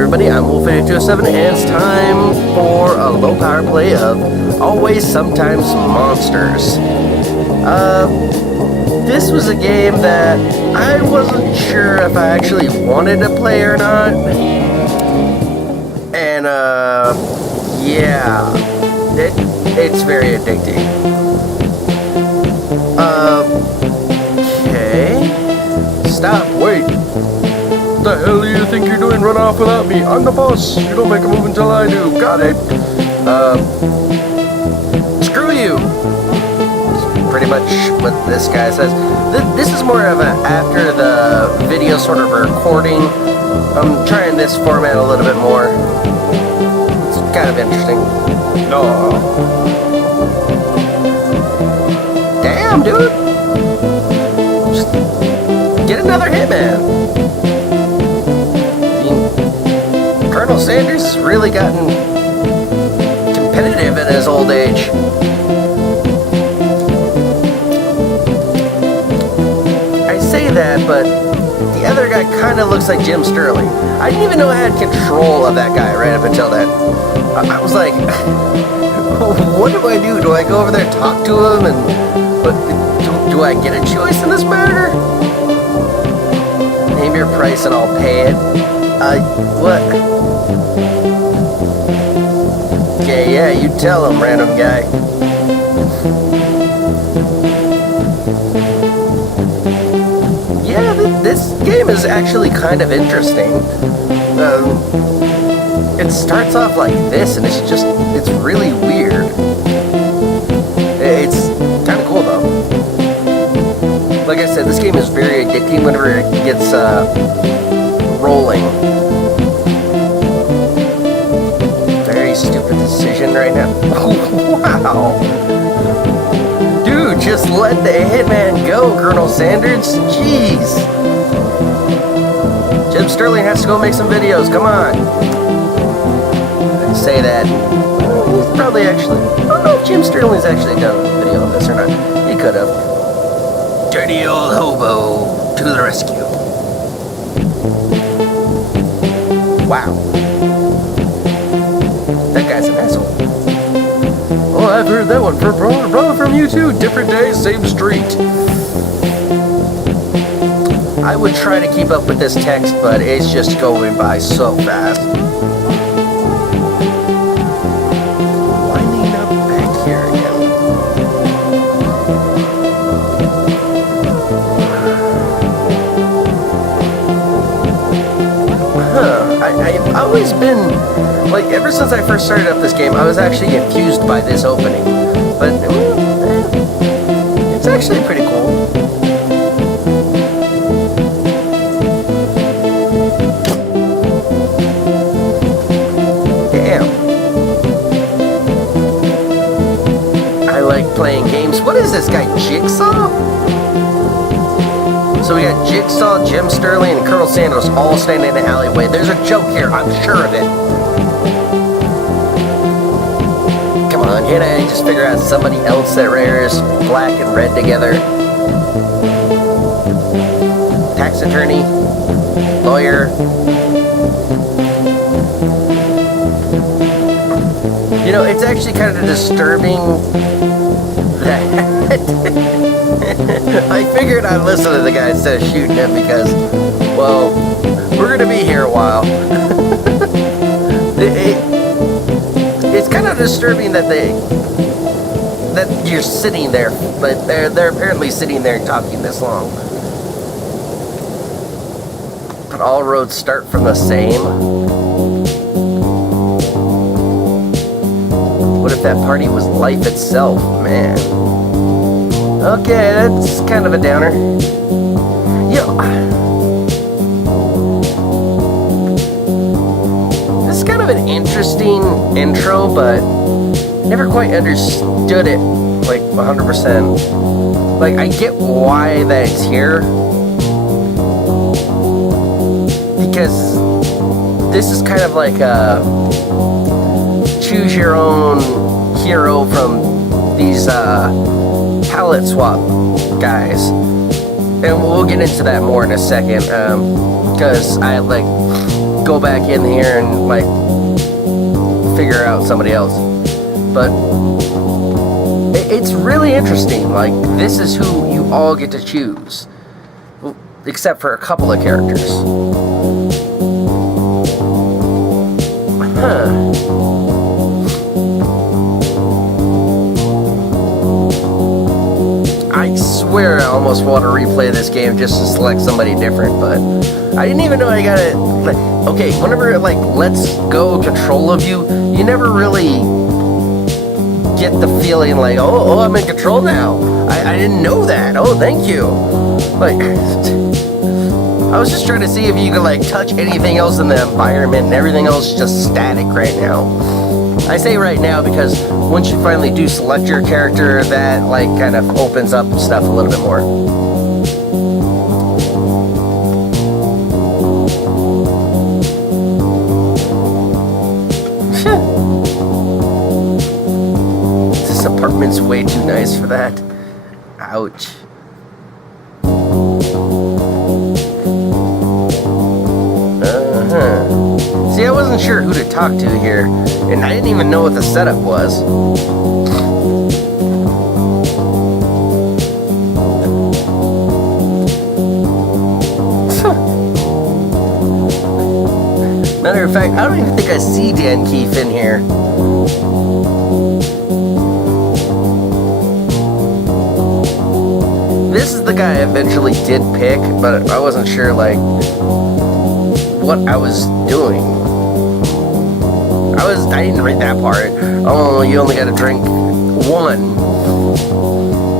everybody, I'm Wolf8207 and it's time for a low power play of Always Sometimes Monsters. This was a game that I wasn't sure if I actually wanted to play or not. And yeah, it's very addicting. Okay. Stop, wait. What the hell do you think you're doing? Run off without me. I'm the boss. You don't make a move until I do. Got it? Screw you. That's pretty much what this guy says. This is more of a after the video sort of recording. I'm trying this format a little bit more. It's kind of interesting. No. Damn, dude. Just get another Hitman. Colonel Sanders has really gotten competitive in his old age. I say that, but the other guy kind of looks like Jim Sterling. I didn't even know I had control of that guy right up until then. I was like, what do I do? Do I go over there and talk to him? And do I get a choice in this matter? Name your price and I'll pay it. What? Okay, yeah, you tell him, random guy. Yeah, this game is actually kind of interesting. It starts off like this, and it's really weird. It's kind of cool, though. Like I said, this game is very addicting whenever it gets, rolling. Very stupid decision right now. Wow. Dude, just let the Hitman go, Colonel Sanders. Jeez. Jim Sterling has to go make some videos. Come on. I say that. He's probably actually... I don't know if Jim Sterling's actually done a video on this or not. He could have. Dirty old hobo to the rescue. Wow. That guy's an asshole. Oh, I've heard that one from brother from you too. Different day, same street. I would try to keep up with this text, but it's just going by so fast. Winding up back here again. I've always been, like, ever since I first started up this game, I was actually confused by this opening. But, it's actually pretty cool. Damn. I like playing games. What is this guy, Jigsaw? So we got Jigsaw, Jim Sterling, and Colonel Sanders all standing in the alleyway. There's a joke here, I'm sure of it. Come on, can't I just figure out somebody else that wears black and red together? Tax attorney, lawyer. You know, it's actually kind of disturbing that I figured I'd listen to the guy instead of shooting him because, well, we're going to be here a while. It's kind of disturbing that you're sitting there, but they're apparently sitting there talking this long. But all roads start from the same. What if that party was life itself, man? Okay, that's kind of a downer. This is kind of an interesting intro, but never quite understood it, like, 100%. Like, I get why that it's here. Because this is kind of like a choose your own hero from these, palette swap guys, and we'll get into that more in a second, because I like go back in here and like figure out somebody else. But it's really interesting. Like, this is who you all get to choose, except for a couple of characters. I swear I almost want to replay this game just to select somebody different, but I didn't even know I got it. Like, okay, whenever it like lets go control of you, you never really get the feeling like, oh, I'm in control now. I didn't know that. Oh, thank you. Like, I was just trying to see if you could like touch anything else in the environment, and everything else is just static right now. I say right now because once you finally do select your character, that like kind of opens up stuff a little bit more. This apartment's way too nice for that. Ouch. See, I wasn't sure who to talk to here, and I didn't even know what the setup was. Matter of fact, I don't even think I see Dan Keefe in here. This is the guy I eventually did pick, but I wasn't sure, like, what I was doing. I didn't read that part. Oh, you only got to drink one.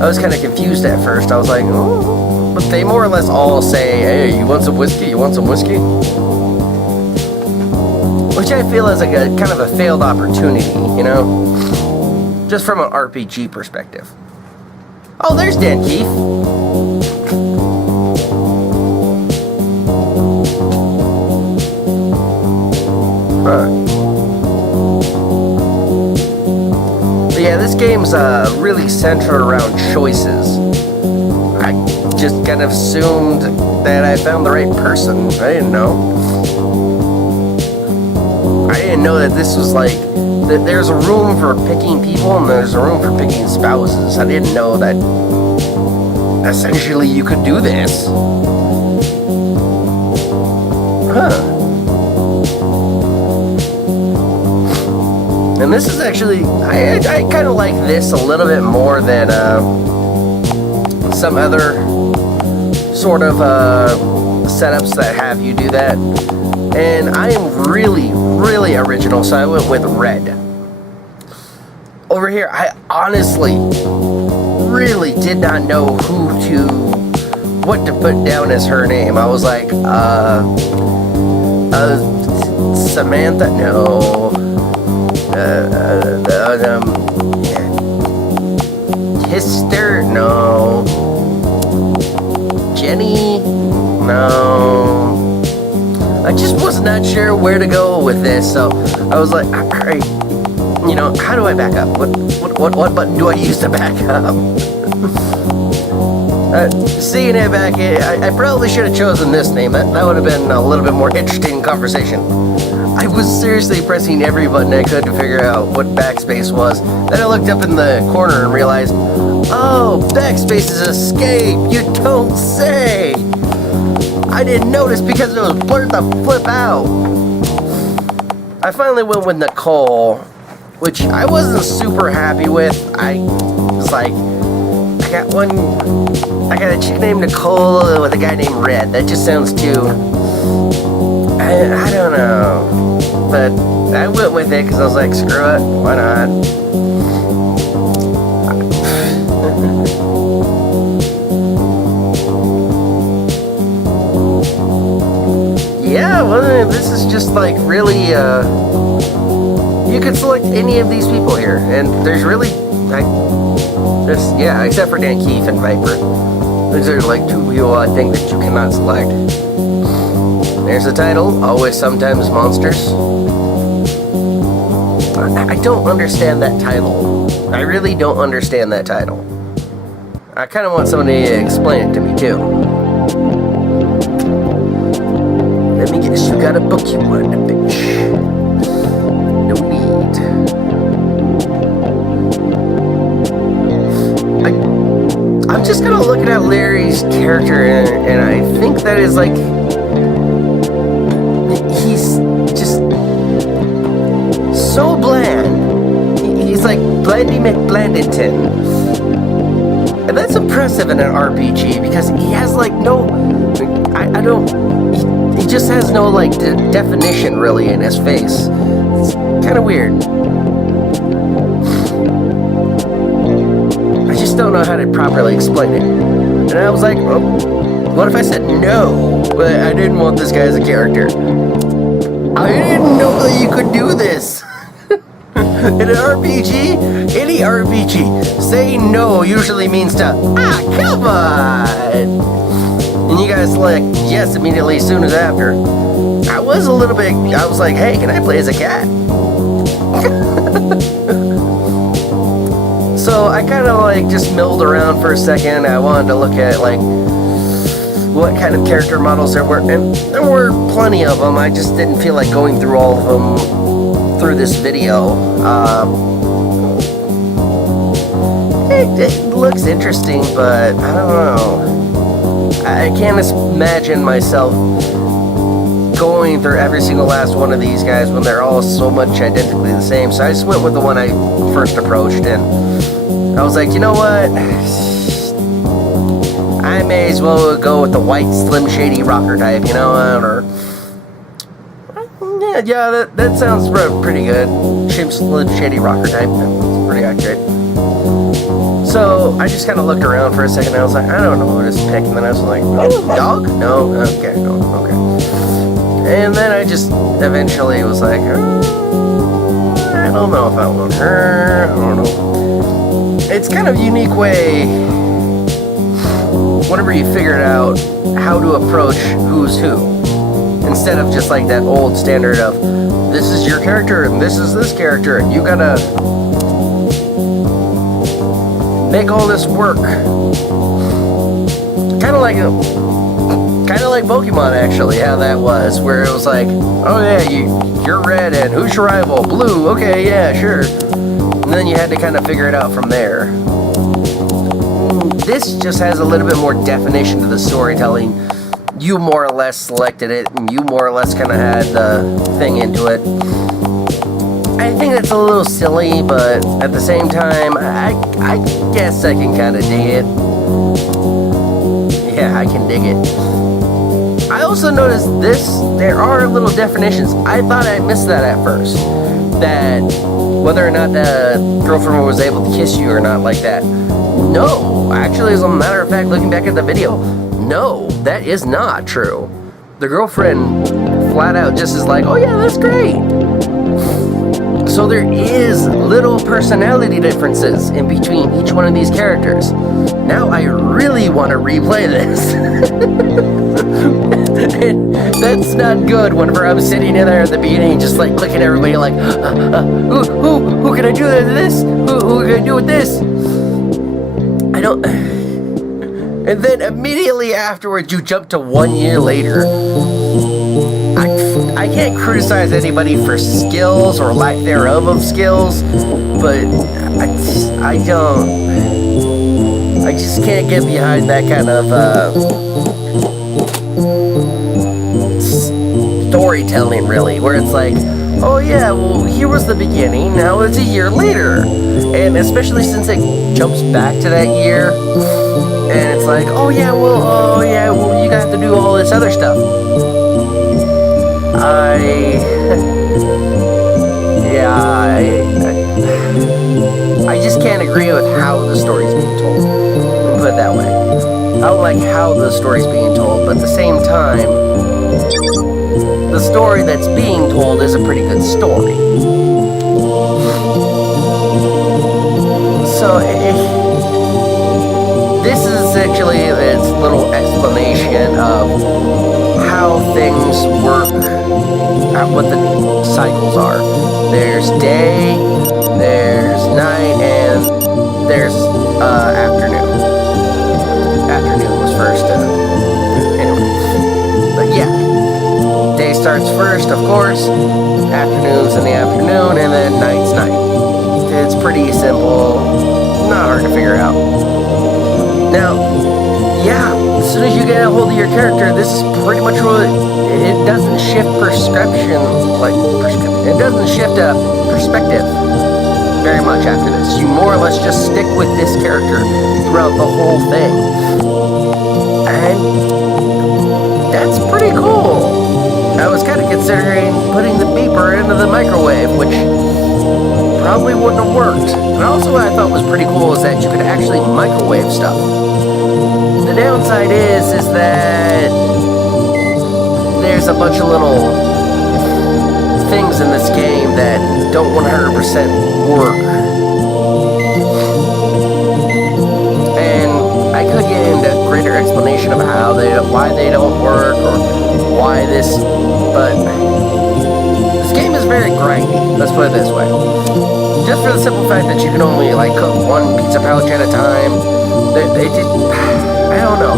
I was kind of confused at first. I was like, oh, but they more or less all say, hey, you want some whiskey? You want some whiskey? Which I feel is like a kind of a failed opportunity, you know? Just from an RPG perspective. Oh, there's Dan Keefe. Huh. Yeah, this game's really centered around choices. I just kind of assumed that I found the right person. I didn't know. I didn't know that this was like, that there's a room for picking people and there's a room for picking spouses. I didn't know that essentially you could do this. Huh. And this is actually, I kind of like this a little bit more than some other sort of setups that have you do that. And I am really, really original, so I went with red. Over here, I honestly really did not know what to put down as her name. I was like, Samantha, no. Hister, no. Jenny, no. I just was not sure where to go with this, so I was like, all right, you know, how do I back up? What button do I use to back up? Seeing it back, I probably should have chosen this name. That would have been a little bit more interesting conversation. I was seriously pressing every button I could to figure out what backspace was. Then I looked up in the corner and realized, oh, backspace is escape. You don't say. I didn't notice because it was blurred the flip out. I finally went with Nicole, which I wasn't super happy with. I was like, I got a chick named Nicole with a guy named Red. That just sounds too, I don't know. But I went with it because I was like, screw it, why not? Yeah, well, this is just like really, you can select any of these people here, and there's really, yeah, except for Dan Keefe and Viper. These are like two people I think that you cannot select. There's the title, Always Sometimes Monsters. I don't understand that title. I really don't understand that title. I kind of want somebody to explain it to me too. Let me guess, you got a Pokemon, bitch. No need. I'm just kind of looking at Larry's character, and I think that is like, he's just so bland. He's like Blandy McBlandington. And that's impressive in an RPG because he has like no, he just has no like definition really in his face. It's kind of weird. I just don't know how to properly explain it. And I was like, oh, what if I said no? But I didn't want this guy as a character. I didn't know that you could do this. In an RPG, any RPG, saying no usually means to, come on! And you guys like, yes, immediately as soon as after. I was like, hey, can I play as a cat? So I kind of like just milled around for a second. I wanted to look at like what kind of character models there were, and there were plenty of them. I just didn't feel like going through all of them through this video. It looks interesting, but I don't know. I can't imagine myself going through every single last one of these guys when they're all so much identically the same. So I just went with the one I first approached, and I was like, you know what? I may as well go with the white Slim Shady rocker type, you know, or yeah, that sounds pretty good. Slim Shady rocker type. That's pretty accurate. So I just kind of looked around for a second. I was like, I don't know what to pick. And then I was like, oh, dog? No? Okay, no, okay. And then I just eventually was like, I don't know if I want her. I don't know. It's kind of a unique way whenever you figured out how to approach who's who. Instead of just like that old standard of, this is your character and this is this character and you gotta make all this work. Kind of like Pokemon actually, how that was, where it was like, oh yeah, you're red and who's your rival? Blue, okay, yeah, sure. And then you had to kind of figure it out from there. This just has a little bit more definition to the storytelling. You more or less selected it, and you more or less kind of had the thing into it. I think that's a little silly, but at the same time, I guess I can kind of dig it. Yeah, I can dig it. I also noticed there are little definitions. I thought I missed that at first. That whether or not the girlfriend was able to kiss you or not like that. No, actually, as a matter of fact, looking back at the video, no, that is not true. The girlfriend flat out just is like, oh yeah, that's great. So there is little personality differences in between each one of these characters. Now I really want to replay this. And that's not good whenever I'm sitting in there at the beginning just like clicking everybody like, who can I do this? Who can I do with this? I don't... And then immediately afterwards, you jump to 1 year later. I can't criticize anybody for skills or lack thereof of skills, but I just can't get behind that kind of storytelling, really, where it's like, oh yeah, well, here was the beginning, now it's a year later. And especially since it jumps back to that year, and it's like, oh yeah, well, you have to do all this other stuff. I just can't agree with how the story's being told. Put it that way. I don't like how the story's being told, but at the same time, the story that's being told is a pretty good story. So, this is essentially its little explanation of how things work, what the cycles are. There's day, there's night, and there's afternoon. Afternoon was first, anyway. But yeah, starts first, of course. Afternoon's in the afternoon, and then night's night. It's pretty simple, not hard to figure out. Now, yeah, as soon as you get a hold of your character, this is pretty much what it doesn't shift it doesn't shift perspective very much after this. You more or less just stick with this character throughout the whole thing. And that's pretty cool. I was kind of considering putting the beeper into the microwave, which probably wouldn't have worked. And also what I thought was pretty cool is that you could actually microwave stuff. The downside is that there's a bunch of little things in this game that don't 100% work. And I could get into greater explanation of why they don't work or why this, but this game is very grindy, let's put it this way. Just for the simple fact that you can only cook one pizza pouch at a time. I don't know.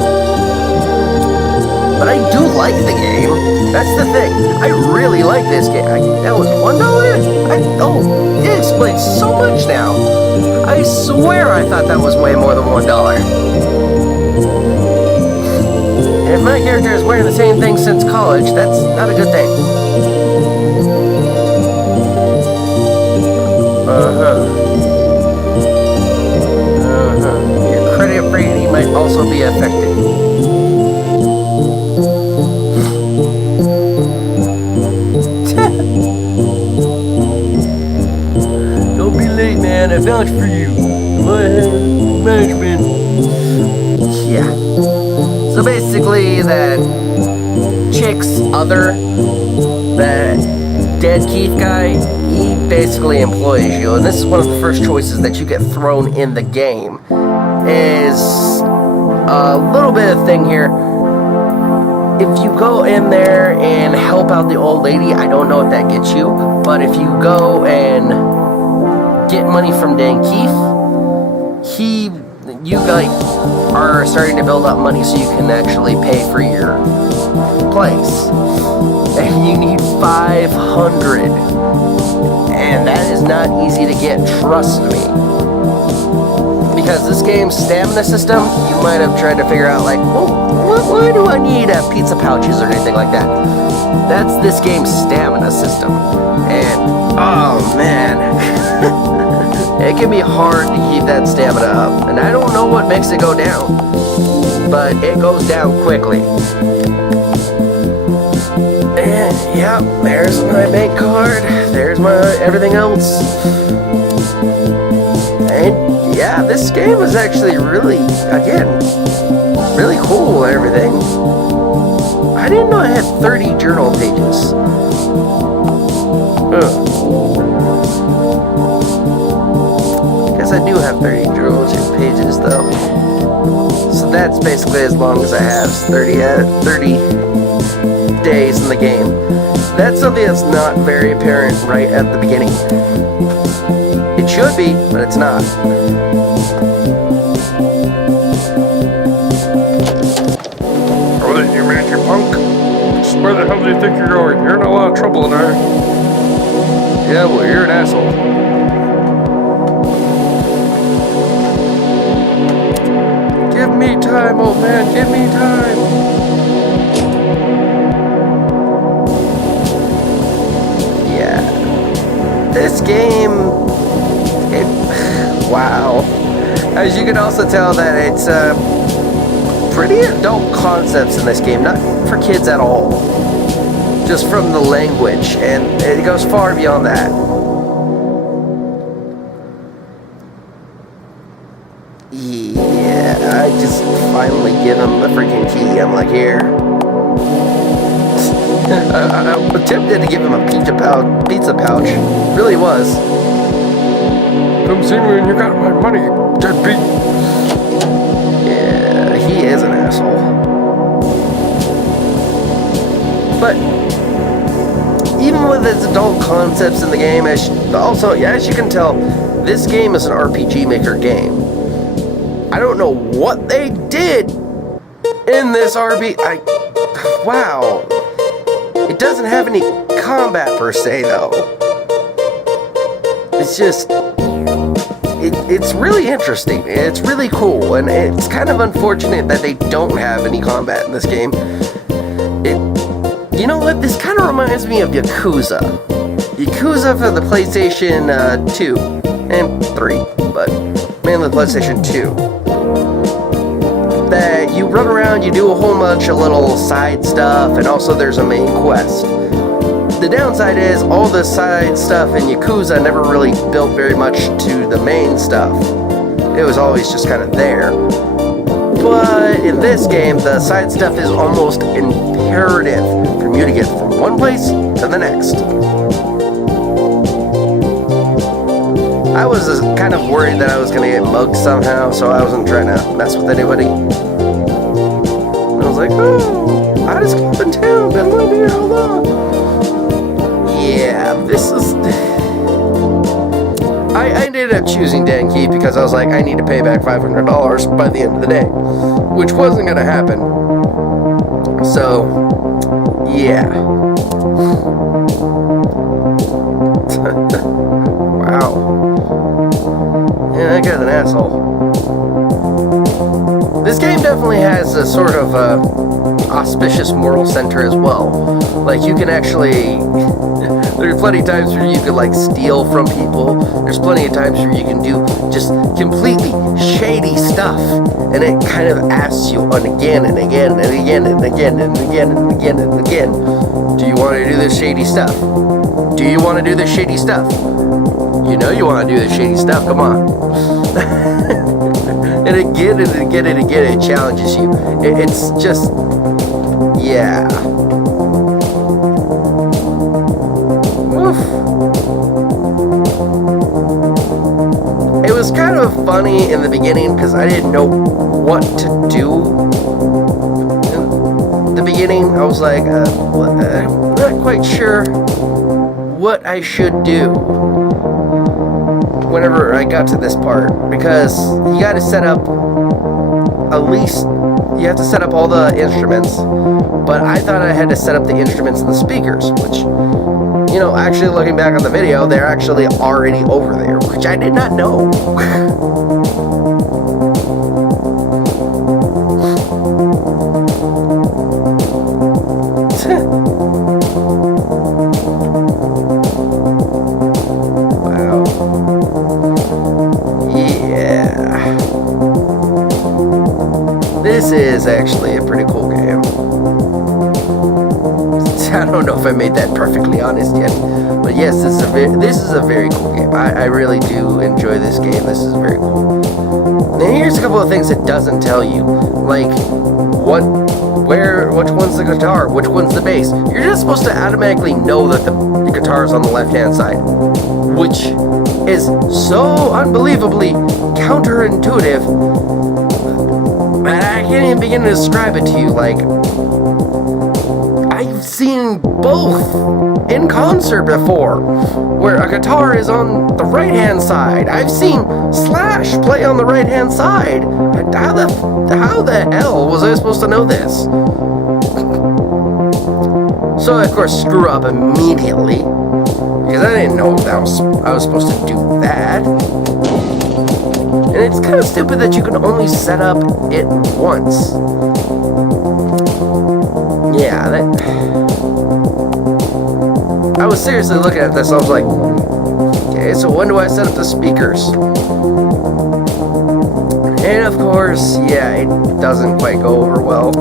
But I do like the game. That's the thing. I really like this game. That was $1? It explains so much now. I swear I thought that was way more than $1. And if my character is wearing the same thing since college, that's not a good thing. Your credit rating might also be affected. Don't be late, man. I vouch for you. Management. Yeah. So basically, that chick's that dead Keith guy, he basically employs you, and this is one of the first choices that you get thrown in the game. Is a little bit of thing here. If you go in there and help out the old lady, I don't know what that gets you, but if you go and get money from Dan Keith, you are starting to build up money so you can actually pay for your place. And you need 500. And that is not easy to get, trust me. Because this game's stamina system, you might have tried to figure out why do I need pizza pouches or anything like that? That's this game's stamina system. And, oh man, it can be hard to keep that stamina up. And I don't know what makes it go down, but it goes down quickly. And, yeah, there's my bank card. There's my everything else. And, yeah, this game is actually really cool and everything. I didn't know I had 30 journal pages. Guess I do have 30 journal pages though. So that's basically as long as I have. 30 days in the game. That's something that's not very apparent right at the beginning. It should be, but it's not. You mangy punk. Where the hell do you think you're going? You're in a lot of trouble in there. Yeah, well, you're an asshole. Give me time, old man. Give me time. Yeah. This game... wow. As you can also tell that it's... pretty adult concepts in this game, not for kids at all. Just from the language, and it goes far beyond that. Yeah, I just finally give him the freaking key. I'm like, here. I'm tempted to give him a pizza pouch. Really was. Come see me when you got my money, deadbeat. He is an asshole. But even with its adult concepts in the game, as you can tell, this game is an RPG Maker game. I don't know what they did in this wow. It doesn't have any combat per se, though. It's just, it's really interesting. It's really cool, and it's kind of unfortunate that they don't have any combat in this game. You know what? This kind of reminds me of Yakuza. Yakuza for the PlayStation 2 and 3, but mainly the PlayStation 2. That you run around, you do a whole bunch of little side stuff, and also there's a main quest. The downside is all the side stuff in Yakuza never really built very much to the main stuff. It was always just kind of there. But in this game, the side stuff is almost imperative for you to get from one place to the next. I was kind of worried that I was going to get mugged somehow, so I wasn't trying to mess with anybody. And I was like, oh, I just keep in town, been living here how long? Yeah, this is... I ended up choosing Denki because I was like, I need to pay back $500 by the end of the day, which wasn't going to happen. So, yeah. Wow. Yeah, that guy's an asshole. This game definitely has a sort of auspicious moral center as well. Like, you can actually... There's plenty of times where you could, like, steal from people. There's plenty of times where you can do just completely shady stuff. And it kind of asks you again and again and again and again and again and again and again. Do you want to do this shady stuff? Do you want to do this shady stuff? You know you want to do this shady stuff. Come on. And again and again and again, it challenges you. It's just... Yeah. It was kind of funny in the beginning because I didn't know what to do. In the beginning, I was like, I'm not quite sure what I should do whenever I got to this part, because you got to set up you have to set up all the instruments, but I thought I had to set up the instruments and the speakers, which, you know, actually looking back on the video, they're actually already over there, which I did not know. Wow. Yeah. This is actually a pretty cool game. I don't know if I made that perfectly honest yet, but yes, this is a very cool game. I really do enjoy this game. This is very cool. Now here's a couple of things it doesn't tell you, like which one's the guitar, which one's the bass. You're just supposed to automatically know that the guitar is on the left-hand side, which is so unbelievably counterintuitive that I can't even begin to describe it to you. Like, I've seen both in concert before, where a guitar is on the right-hand side. I've seen Slash play on the right-hand side. How the hell was I supposed to know this? So I, of course, screw up immediately, because I didn't know that I was supposed to do that. And it's kind of stupid that you can only set up it once. Yeah, I was seriously looking at this. I was like, okay, so when do I set up the speakers? And of course, yeah, it doesn't quite go over well.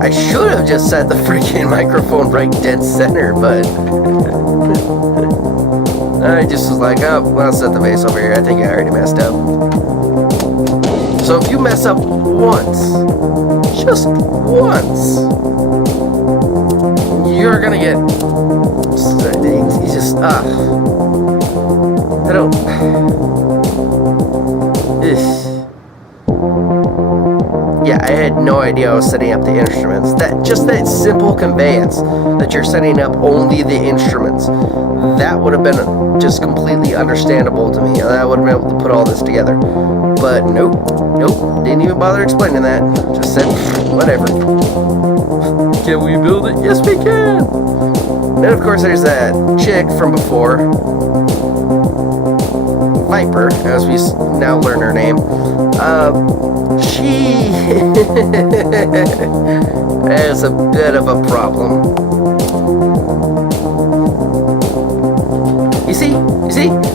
I should have just set the freaking microphone right dead center, but I just was like, oh, I'll set the bass over here. I think I already messed up. So if you mess up once, just once, you're gonna get, you just, I don't, yeah, I had no idea I was setting up the instruments. That simple conveyance that you're setting up only the instruments. That would have been just completely understandable to me, and I would have been able to put all this together. But nope, didn't even bother explaining that. Just said, whatever. Can we build it? Yes, we can! Then, of course, there's that chick from before. Viper, as we now learn her name. She has a bit of a problem. You see,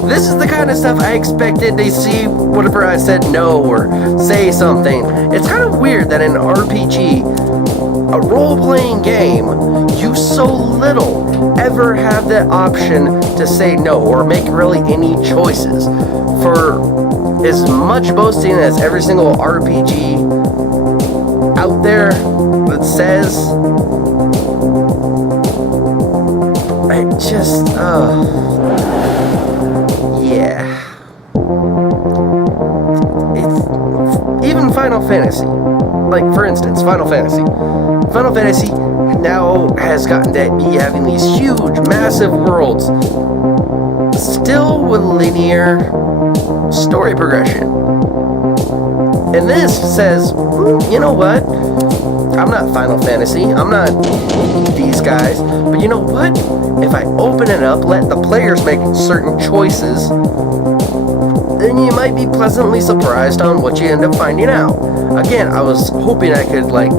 this is the kind of stuff I expected to see whenever I said no or say something. It's kind of weird that in an RPG, a role-playing game, you so little ever have the option to say no or make really any choices. For as much boasting as every single RPG out there that says, I just, yeah. It's even Final Fantasy. Like, for instance, Final Fantasy. Final Fantasy now has gotten to be having these huge, massive worlds, still with linear story progression. And this says, you know what? I'm not Final Fantasy, I'm not these guys, but you know what? If I open it up, let the players make certain choices, then you might be pleasantly surprised on what you end up finding out. Again, I was hoping I could, like,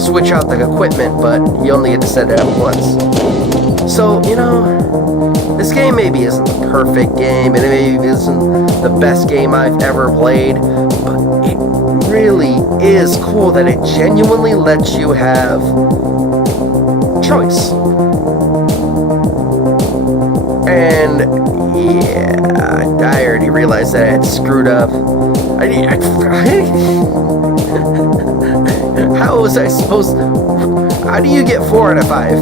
switch out the equipment, but you only get to set it up once. So, you know, this game maybe isn't the perfect game, and it maybe isn't the best game I've ever played, but it really is cool that it genuinely lets you have choice. And yeah, I already realized that I had screwed up. How was I supposed to... How do you get 4 out of 5?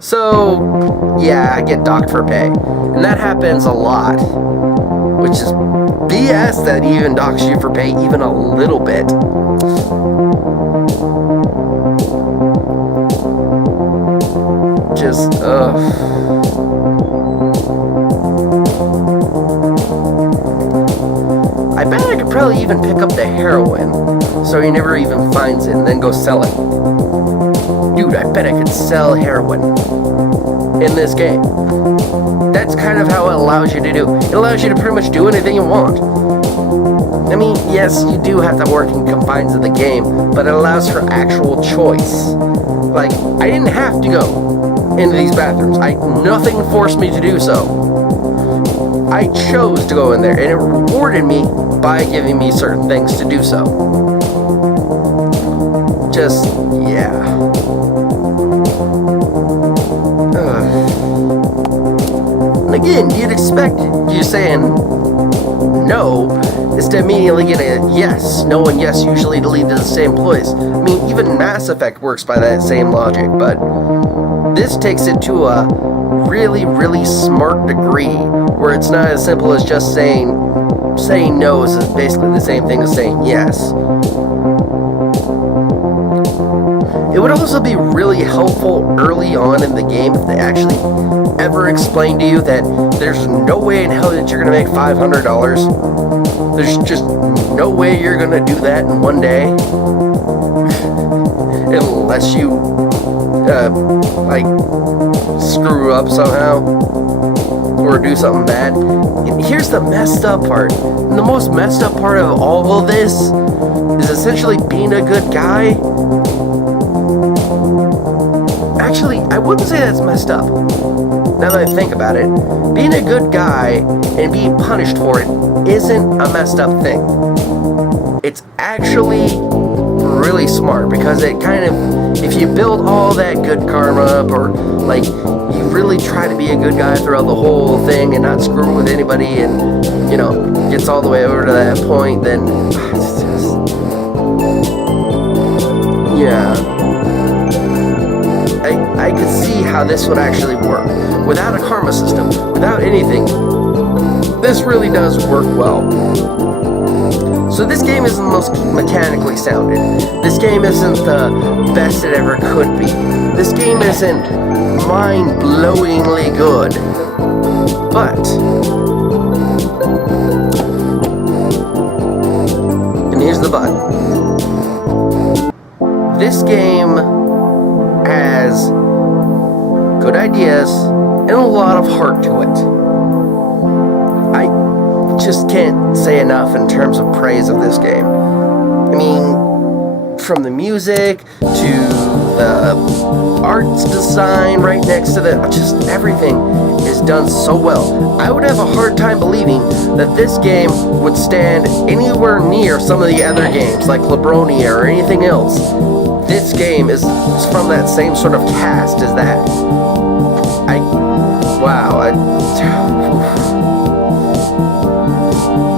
So, yeah, I get docked for pay. And that happens a lot. Which is BS that he even docks you for pay even a little bit. Just, I bet I could probably even pick up the heroin, so he never even finds it and then go sell it. Dude, I bet I could sell heroin in this game. That's kind of how it allows you to do. It allows you to pretty much do anything you want. I mean, yes, you do have to work in confines of the game, but it allows for actual choice. Like, I didn't have to go into these bathrooms. Nothing forced me to do so. I chose to go in there, and it rewarded me by giving me certain things to do so. Just, yeah. And again, you'd expect you saying no is to immediately get a yes. No and yes usually lead to the same place. I mean, even Mass Effect works by that same logic, but this takes it to a really, really smart degree where it's not as simple as just saying no is basically the same thing as saying yes. It would also be really helpful early on in the game if they actually ever explain to you that there's no way in hell that you're going to make $500. There's just no way you're going to do that in one day. Unless you, screw up somehow. Or do something bad. And here's the messed up part. And the most messed up part of all of this is essentially being a good guy. Actually, I wouldn't say that's messed up. Now that I think about it, being a good guy and being punished for it isn't a messed up thing. It's actually really smart because it kind of, if you build all that good karma up or like you really try to be a good guy throughout the whole thing and not screw with anybody and, you know, gets all the way over to that point, then it's just, yeah. I could see how this would actually work. Without a karma system, without anything, this really does work well. So this game isn't the most mechanically sounded. This game isn't the best it ever could be. This game isn't mind-blowingly good. But, and here's the but, this game has good ideas and a lot of heart to it. I just can't say enough in terms of praise of this game. I mean, from the music to the arts design right next to just everything is done so well. I would have a hard time believing that this game would stand anywhere near some of the other games like Labronia or anything else. This game is from that same sort of cast as that.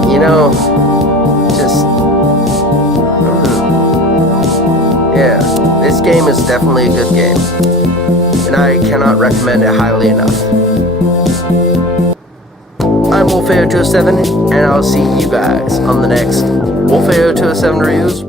You know, just, yeah, this game is definitely a good game, and I cannot recommend it highly enough. I'm Wolfeo207, and I'll see you guys on the next Wolfeo207 reviews.